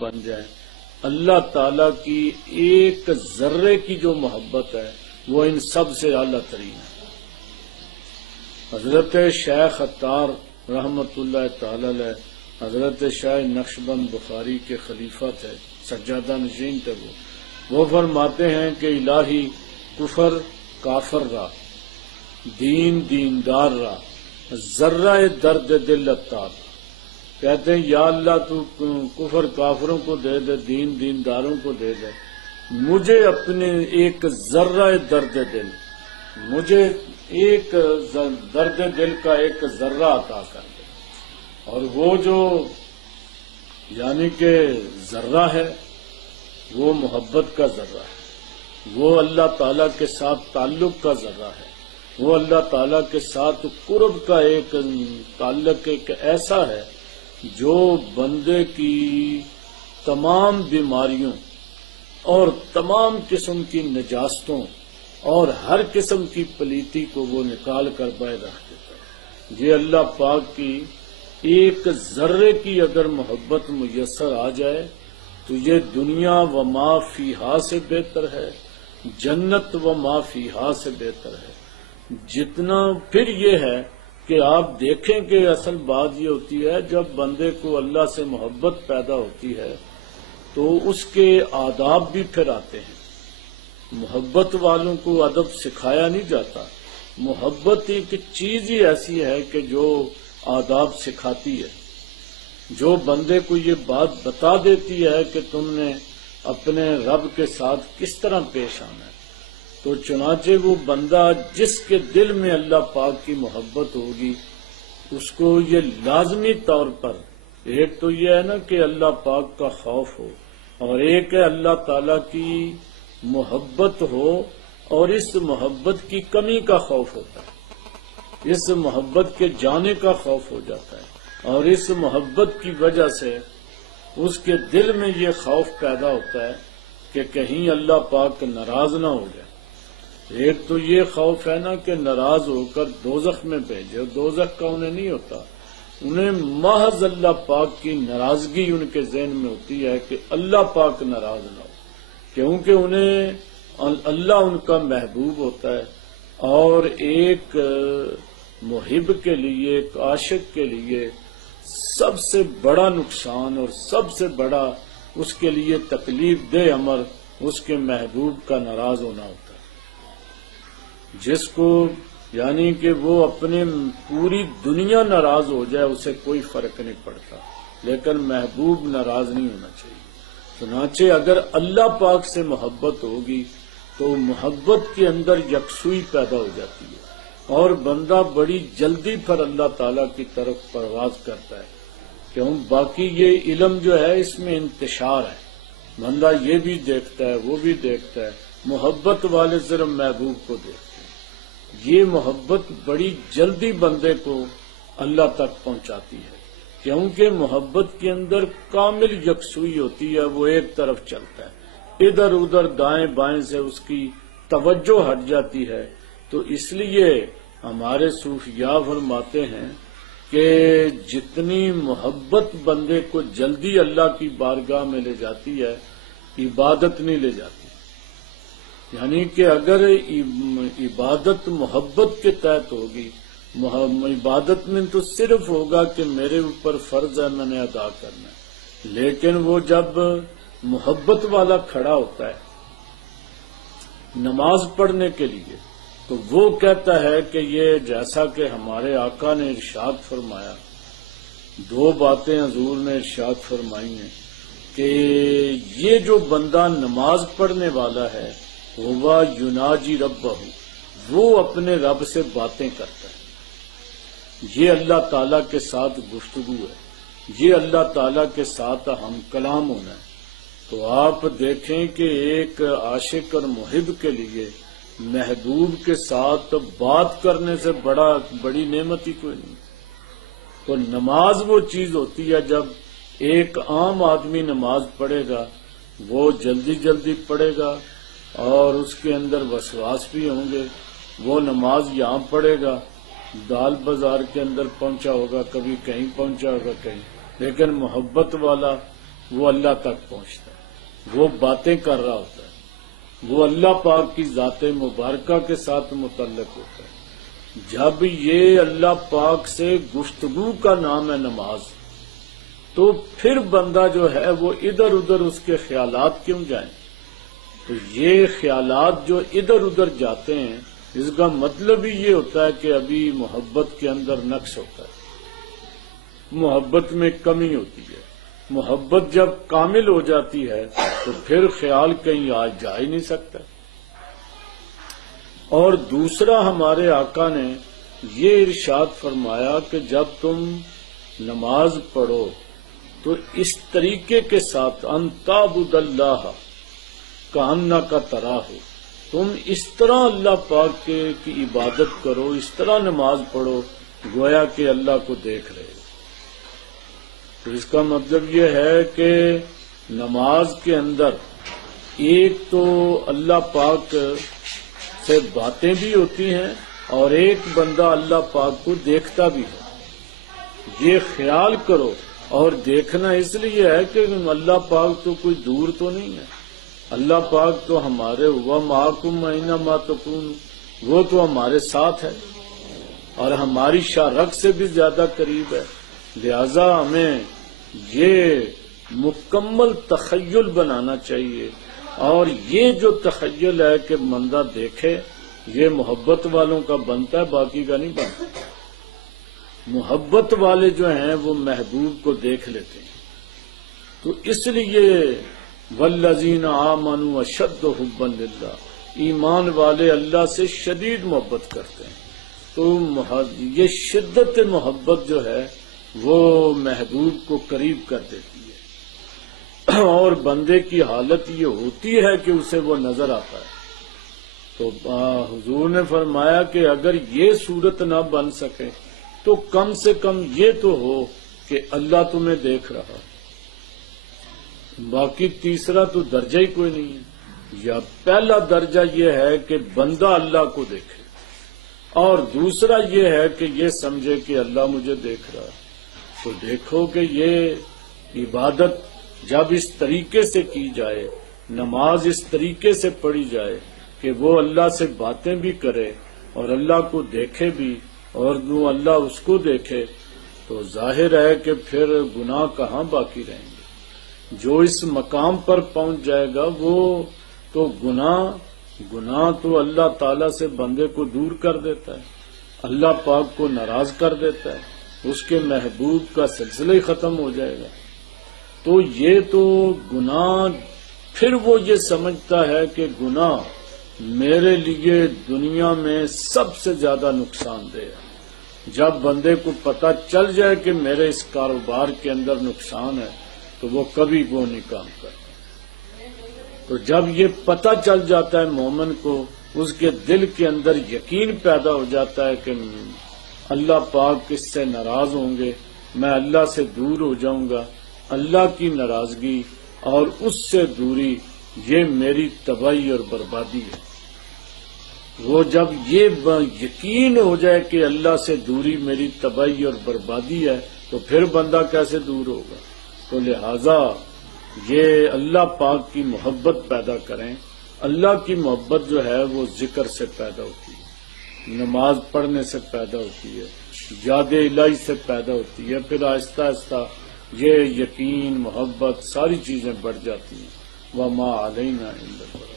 بن جائیں. اللہ تعالی کی ایک ذرے کی جو محبت ہے وہ ان سب سے اعلیٰ ترین ہے. حضرت شیخ عطار رحمت اللہ تعالی علیہ حضرت شاہ نقشبند بخاری کے خلیفہ تھے، سجادہ نشین تھے. وہ فرماتے ہیں کہ الہی کفر کافر را، دین دیندار را، ذرہ درد دل عطار. کہتے ہیں یا اللہ تو کفر کافروں کو دے دے، دین دینداروں کو دے دے، مجھے اپنے ایک ذرہ درد دل، مجھے ایک درد دل کا ایک ذرہ عطا کر دے. اور وہ جو یعنی کہ ذرہ ہے وہ محبت کا ذرہ ہے، وہ اللہ تعالیٰ کے ساتھ تعلق کا ذرہ ہے، وہ اللہ تعالیٰ کے ساتھ قرب کا ایک تعلق ایک ایسا ہے جو بندے کی تمام بیماریوں اور تمام قسم کی نجاستوں اور ہر قسم کی پلیتی کو وہ نکال کر باہر رکھ دیتا ہے. یہ اللہ پاک کی ایک ذرے کی اگر محبت میسر آ جائے تو یہ دنیا و ما فیہا سے بہتر ہے، جنت و ما فیہا سے بہتر ہے. جتنا پھر یہ ہے کہ آپ دیکھیں کہ اصل بات یہ ہوتی ہے جب بندے کو اللہ سے محبت پیدا ہوتی ہے تو اس کے آداب بھی پھر آتے ہیں. محبت والوں کو ادب سکھایا نہیں جاتا. محبت ایک چیز ہی ایسی ہے کہ جو آداب سکھاتی ہے، جو بندے کو یہ بات بتا دیتی ہے کہ تم نے اپنے رب کے ساتھ کس طرح پیش آنا ہے. تو چنانچہ وہ بندہ جس کے دل میں اللہ پاک کی محبت ہوگی اس کو یہ لازمی طور پر ایک تو یہ ہے نا کہ اللہ پاک کا خوف ہو، اور ایک ہے اللہ تعالی کی محبت ہو اور اس محبت کی کمی کا خوف ہوتا ہے، اس محبت کے جانے کا خوف ہو جاتا ہے، اور اس محبت کی وجہ سے اس کے دل میں یہ خوف پیدا ہوتا ہے کہ کہیں اللہ پاک ناراض نہ ہو جائے. ایک تو یہ خوف ہے نا کہ ناراض ہو کر دوزخ میں بھیجے، اور دوزخ کا انہیں نہیں ہوتا، انہیں محض اللہ پاک کی ناراضگی ان کے ذہن میں ہوتی ہے کہ اللہ پاک ناراض نہ ہو، کیونکہ انہیں اللہ ان کا محبوب ہوتا ہے. اور ایک محب کے لیے، ایک عاشق کے لیے سب سے بڑا نقصان اور سب سے بڑا اس کے لیے تکلیف دہ عمل اس کے محبوب کا ناراض ہونا ہوتا ہے. جس کو یعنی کہ وہ اپنے پوری دنیا ناراض ہو جائے اسے کوئی فرق نہیں پڑتا، لیکن محبوب ناراض نہیں ہونا چاہیے. چنانچہ اگر اللہ پاک سے محبت ہوگی تو محبت کے اندر یکسوئی پیدا ہو جاتی ہے، اور بندہ بڑی جلدی پر اللہ تعالیٰ کی طرف پرواز کرتا ہے. کیوں؟ باقی یہ علم جو ہے اس میں انتشار ہے، بندہ یہ بھی دیکھتا ہے وہ بھی دیکھتا ہے. محبت والے صرف محبوب کو دیکھتے ہیں. یہ محبت بڑی جلدی بندے کو اللہ تک پہنچاتی ہے، کیونکہ محبت کے اندر کامل یکسوئی ہوتی ہے. وہ ایک طرف چلتا ہے، ادھر ادھر دائیں بائیں سے اس کی توجہ ہٹ جاتی ہے. تو اس لیے ہمارے صوفیاء فرماتے ہیں کہ جتنی محبت بندے کو جلدی اللہ کی بارگاہ میں لے جاتی ہے عبادت نہیں لے جاتی. یعنی کہ اگر عبادت محبت کے تحت ہوگی، عبادت میں تو صرف ہوگا کہ میرے اوپر فرض ہے میں نے ادا کرنا ہے، لیکن وہ جب محبت والا کھڑا ہوتا ہے نماز پڑھنے کے لیے تو وہ کہتا ہے کہ یہ جیسا کہ ہمارے آقا نے ارشاد فرمایا، دو باتیں حضور نے ارشاد فرمائی ہیں کہ یہ جو بندہ نماز پڑھنے والا ہے وہ یناجی ربہ، وہ اپنے رب سے باتیں کرتا ہے. یہ اللہ تعالیٰ کے ساتھ گفتگو ہے، یہ اللہ تعالیٰ کے ساتھ ہم کلام ہونا ہے. تو آپ دیکھیں کہ ایک عاشق اور محب کے لیے محبوب کے ساتھ بات کرنے سے بڑی نعمت ہی کوئی نہیں. تو نماز وہ چیز ہوتی ہے جب ایک عام آدمی نماز پڑھے گا وہ جلدی جلدی پڑھے گا اور اس کے اندر وسواس بھی ہوں گے. وہ نماز یہاں پڑھے گا، دال بازار کے اندر پہنچا ہوگا، کبھی کہیں پہنچا ہوگا کہیں. لیکن محبت والا وہ اللہ تک پہنچتا ہے، وہ باتیں کر رہا ہوتا ہے، وہ اللہ پاک کی ذات مبارکہ کے ساتھ متعلق ہوتا ہے۔ جب یہ اللہ پاک سے گفتگو کا نام ہے نماز، تو پھر بندہ جو ہے وہ ادھر ادھر اس کے خیالات کیوں جائیں؟ تو یہ خیالات جو ادھر ادھر جاتے ہیں، اس کا مطلب ہی یہ ہوتا ہے کہ ابھی محبت کے اندر نقص ہوتا ہے، محبت میں کمی ہوتی ہے۔ محبت جب کامل ہو جاتی ہے تو پھر خیال کہیں جا ہی نہیں سکتا۔ اور دوسرا، ہمارے آقا نے یہ ارشاد فرمایا کہ جب تم نماز پڑھو تو اس طریقے کے ساتھ ان تعبد اللہ کأنک تراہ، تم اس طرح اللہ پاک کی عبادت کرو، اس طرح نماز پڑھو گویا کہ اللہ کو دیکھ رہے ہو۔ تو اس کا مطلب یہ ہے کہ نماز کے اندر ایک تو اللہ پاک سے باتیں بھی ہوتی ہیں اور ایک بندہ اللہ پاک کو دیکھتا بھی ہے۔ یہ خیال کرو، اور دیکھنا اس لیے ہے کہ اللہ پاک تو کوئی دور تو نہیں ہے، اللہ پاک تو ہمارے ہوا معکم اینما تکونوا، وہ تو ہمارے ساتھ ہے اور ہماری شارک سے بھی زیادہ قریب ہے۔ لہذا ہمیں یہ مکمل تخیل بنانا چاہیے، اور یہ جو تخیل ہے کہ بندہ دیکھے، یہ محبت والوں کا بنتا ہے، باقی کا نہیں بنتا۔ محبت والے جو ہیں وہ محبوب کو دیکھ لیتے ہیں، تو اس لیے والذین آمنوا اشد حبا للہ، ایمان والے اللہ سے شدید محبت کرتے ہیں۔ تو یہ شدت محبت جو ہے وہ محبوب کو قریب کر دیتی ہے، اور بندے کی حالت یہ ہوتی ہے کہ اسے وہ نظر آتا ہے۔ تو حضور نے فرمایا کہ اگر یہ صورت نہ بن سکے تو کم سے کم یہ تو ہو کہ اللہ تمہیں دیکھ رہا، باقی تیسرا تو درجہ ہی کوئی نہیں ہے۔ یا پہلا درجہ یہ ہے کہ بندہ اللہ کو دیکھے، اور دوسرا یہ ہے کہ یہ سمجھے کہ اللہ مجھے دیکھ رہا ہے۔ تو دیکھو کہ یہ عبادت جب اس طریقے سے کی جائے، نماز اس طریقے سے پڑھی جائے کہ وہ اللہ سے باتیں بھی کرے اور اللہ کو دیکھے بھی، اور جو اللہ اس کو دیکھے، تو ظاہر ہے کہ پھر گناہ کہاں باقی رہیں گے۔ جو اس مقام پر پہنچ جائے گا وہ تو گناہ تو اللہ تعالیٰ سے بندے کو دور کر دیتا ہے، اللہ پاک کو ناراض کر دیتا ہے، اس کے محبوب کا سلسلہ ہی ختم ہو جائے گا۔ تو یہ تو گناہ، پھر وہ یہ سمجھتا ہے کہ گناہ میرے لیے دنیا میں سب سے زیادہ نقصان دہ ہے۔ جب بندے کو پتہ چل جائے کہ میرے اس کاروبار کے اندر نقصان ہے تو وہ کبھی وہ نہیں کام کرتا۔ تو جب یہ پتہ چل جاتا ہے مومن کو، اس کے دل کے اندر یقین پیدا ہو جاتا ہے کہ اللہ پاک اس سے ناراض ہوں گے، میں اللہ سے دور ہو جاؤں گا، اللہ کی ناراضگی اور اس سے دوری یہ میری تباہی اور بربادی ہے۔ وہ جب یہ یقین ہو جائے کہ اللہ سے دوری میری تباہی اور بربادی ہے تو پھر بندہ کیسے دور ہوگا؟ تو لہذا یہ اللہ پاک کی محبت پیدا کریں۔ اللہ کی محبت جو ہے وہ ذکر سے پیدا ہوتی ہے، نماز پڑھنے سے پیدا ہوتی ہے، یاد الہی سے پیدا ہوتی ہے، پھر آہستہ آہستہ یہ یقین، محبت، ساری چیزیں بڑھ جاتی ہیں۔ وما علینا الا البلاغ۔